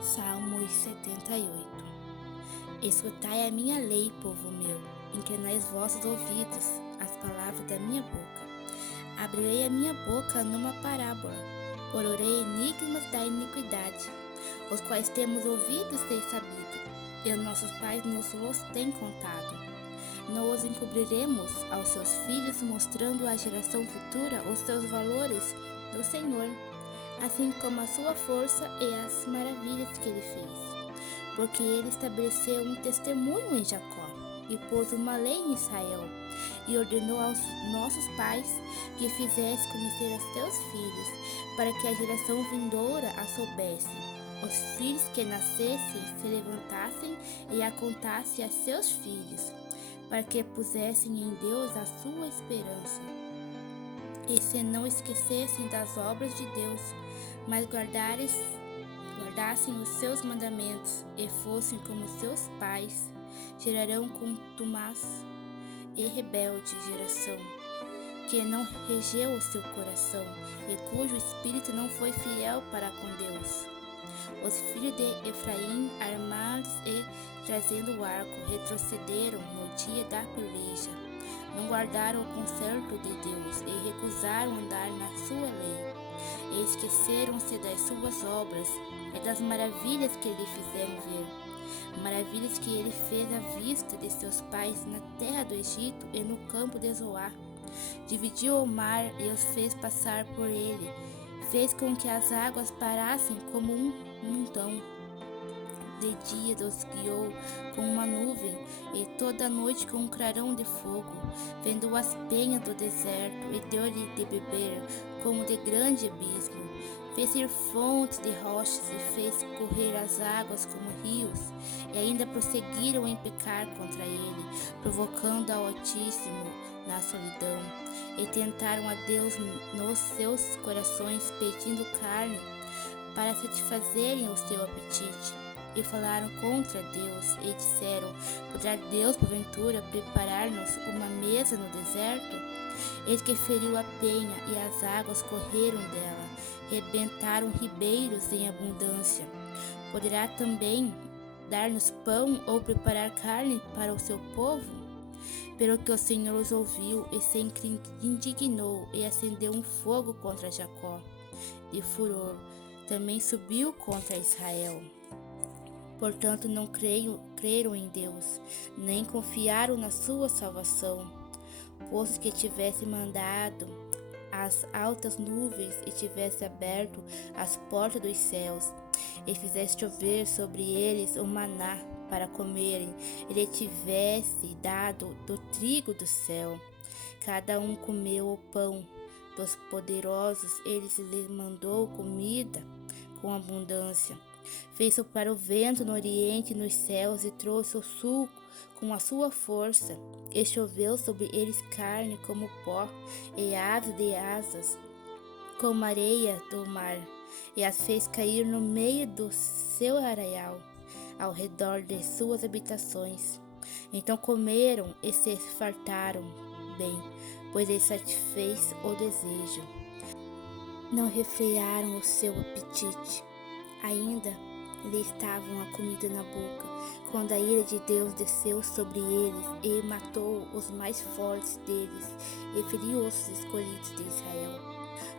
Salmos 78. Escutai a minha lei, povo meu, inclinai os vossos ouvidos às palavras da minha boca. Abrirei a minha boca numa parábola, pororei enigmas da iniquidade, os quais temos ouvido e sabido, e nossos pais nos os têm contado. Não os encobriremos aos seus filhos, mostrando à geração futura os seus valores do Senhor, assim como a sua força e as maravilhas que ele fez. Porque ele estabeleceu um testemunho em Jacó, e pôs uma lei em Israel, e ordenou aos nossos pais que fizesse conhecer a seus filhos, para que a geração vindoura a soubesse. Os filhos que nascessem se levantassem e a contassem a seus filhos, para que pusessem em Deus a sua esperança, e se não esquecessem das obras de Deus, mas guardassem os seus mandamentos e fossem como seus pais, gerarão contumaz e rebelde geração, que não regeu o seu coração e cujo espírito não foi fiel para com Deus. Os filhos de Efraim, armados e trazendo o arco, retrocederam no dia da peleja. Não guardaram o conserto de Deus e recusaram andar na sua lei. E esqueceram-se das suas obras e das maravilhas que lhe fizeram ver. Maravilhas que ele fez à vista de seus pais na terra do Egito e no campo de Zoar. Dividiu o mar e os fez passar por ele. Fez com que as águas parassem como um montão. De dia os guiou com uma nuvem e toda a noite com um clarão de fogo. Vendou as penhas do deserto e deu-lhe de beber como de grande abismo. Fez ir fontes de rochas e fez correr as águas como rios. E ainda prosseguiram em pecar contra ele, provocando ao Altíssimo na solidão. E tentaram a Deus nos seus corações, pedindo carne para satisfazerem o seu apetite. E falaram contra Deus e disseram: poderá Deus porventura preparar-nos uma mesa no deserto? Eis que feriu a penha e as águas correram dela, rebentaram ribeiros em abundância. Poderá também dar-nos pão ou preparar carne para o seu povo? Pelo que o Senhor os ouviu e se indignou e acendeu um fogo contra Jacó, de furor, também subiu contra Israel. Portanto, não creram em Deus, nem confiaram na sua salvação, posto que tivesse mandado as altas nuvens e tivesse aberto as portas dos céus, e fizesse chover sobre eles o maná para comerem, e lhe tivesse dado do trigo do céu. Cada um comeu o pão dos poderosos, ele lhes mandou comida com abundância. Fez soprar o vento no oriente e nos céus e trouxe o sul com a sua força. E choveu sobre eles carne como pó e aves de asas como areia do mar. E as fez cair no meio do seu arraial, ao redor de suas habitações. Então comeram e se fartaram bem, pois ele satisfez o desejo. Não refrearam o seu apetite. Ainda lhe estavam a comida na boca, quando a ira de Deus desceu sobre eles e matou os mais fortes deles e feriu os escolhidos de Israel.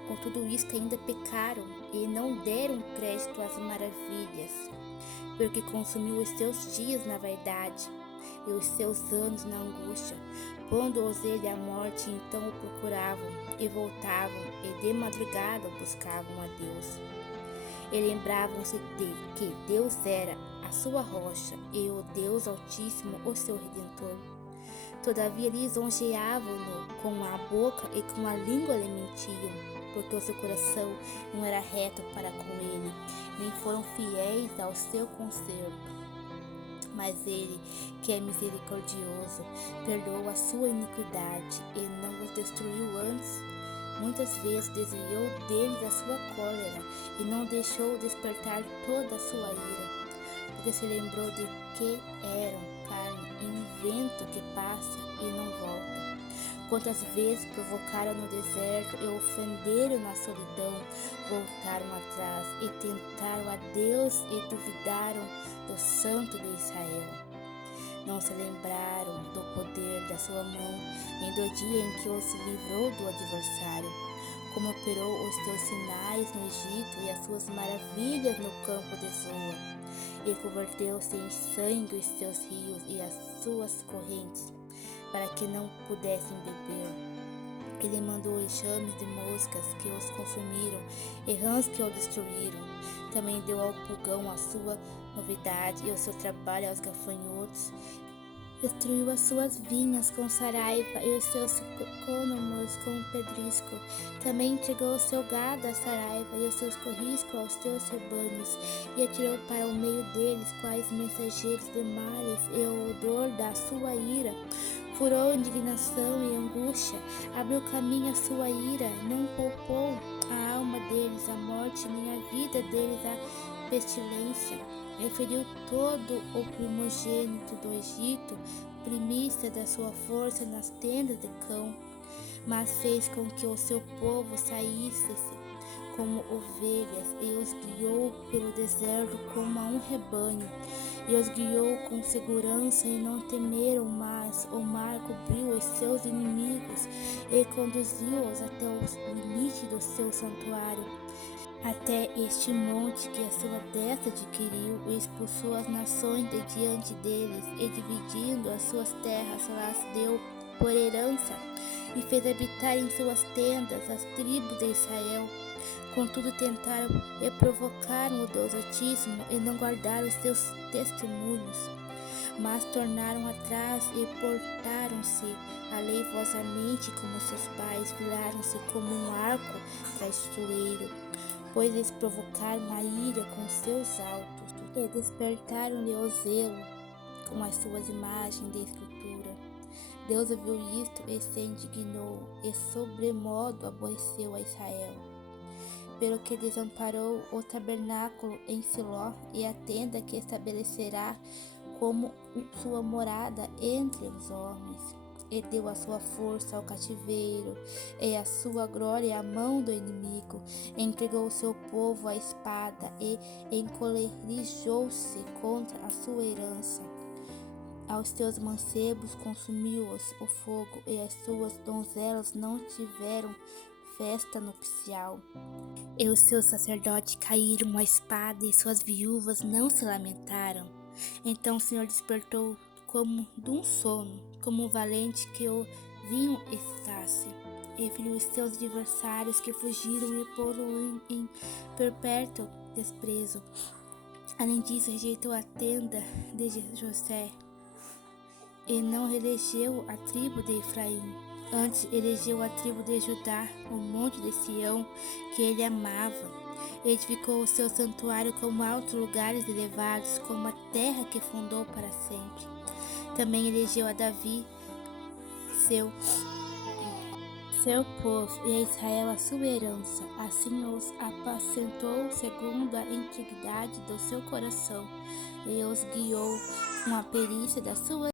Com tudo isto ainda pecaram e não deram crédito às maravilhas, porque consumiu os seus dias na vaidade e os seus anos na angústia. Pondo-os ele à morte, então o procuravam e voltavam e de madrugada buscavam a Deus. E lembravam-se de que Deus era a sua rocha e o Deus Altíssimo o seu Redentor. Todavia lisonjeavam-no com a boca e com a língua lhe mentiam, porque o seu coração não era reto para com ele, nem foram fiéis ao seu conserto. Mas ele, que é misericordioso, perdoou a sua iniquidade e não os destruiu antes. Muitas vezes desviou deles a sua cólera e não deixou despertar toda a sua ira, porque se lembrou de que eram carne e um vento que passa e não volta. Quantas vezes provocaram no deserto e ofenderam na solidão, voltaram atrás e tentaram a Deus e duvidaram do Santo de Israel. Não se lembraram do poder da sua mão, nem do dia em que os livrou do adversário, como operou os teus sinais no Egito e as suas maravilhas no campo de Zoa, e converteu-se em sangue os seus rios e as suas correntes, para que não pudessem beber. Ele mandou enxames de moscas que os consumiram e rãs que o destruíram. Também deu ao pulgão a sua novidade e o seu trabalho aos gafanhotos. Destruiu as suas vinhas com saraiva e os seus sicômoros com pedrisco. Também entregou o seu gado à saraiva e os seus corriscos aos teus rebanhos, e atirou para o meio deles quais mensageiros de males, e o odor da sua ira furou indignação e angústia, abriu caminho à sua ira, não poupou a alma deles a morte, nem a vida deles a pestilência. Referiu todo o primogênito do Egito, primícia da sua força nas tendas de cão, mas fez com que o seu povo saísse como ovelhas, e os guiou pelo deserto como a um rebanho, e os guiou com segurança, e não temeram, mas o mar cobriu os seus inimigos, e conduziu-os até o limite do seu santuário, até este monte que a sua destra adquiriu, e expulsou as nações de diante deles, e dividindo as suas terras, las deu por herança, e fez habitar em suas tendas as tribos de Israel. Contudo tentaram e provocaram o Deus Altíssimo, e não guardaram os seus testemunhos, mas tornaram atrás e portaram-se aleivosamente como seus pais, viraram-se como um arco traiçoeiro, pois eles provocaram a ira com seus altos, e despertaram-lhe o zelo com as suas imagens de escultura. Deus ouviu isto e se indignou, e sobremodo aborreceu a Israel, pelo que desamparou o tabernáculo em Siló, e a tenda que estabelecerá como sua morada entre os homens, e deu a sua força ao cativeiro, e a sua glória à mão do inimigo, entregou o seu povo à espada, e encolerizou-se contra a sua herança. Aos teus mancebos consumiu-os o fogo, e as suas donzelas não tiveram festa nupcial. E os seus sacerdotes caíram à espada, e suas viúvas não se lamentaram. Então o Senhor despertou como de um sono, como um valente que o vinho excitasse, e feriu os seus adversários que fugiram, e pô-lo em perpétuo desprezo. Além disso, rejeitou a tenda de José, e não elegeu a tribo de Efraim. Antes elegeu a tribo de Judá, o monte de Sião, que ele amava. Edificou o seu santuário como altos lugares elevados, como a terra que fundou para sempre. Também elegeu a Davi, seu povo, e a Israel a sua herança. Assim os apacentou segundo a integridade do seu coração, e os guiou com a perícia da sua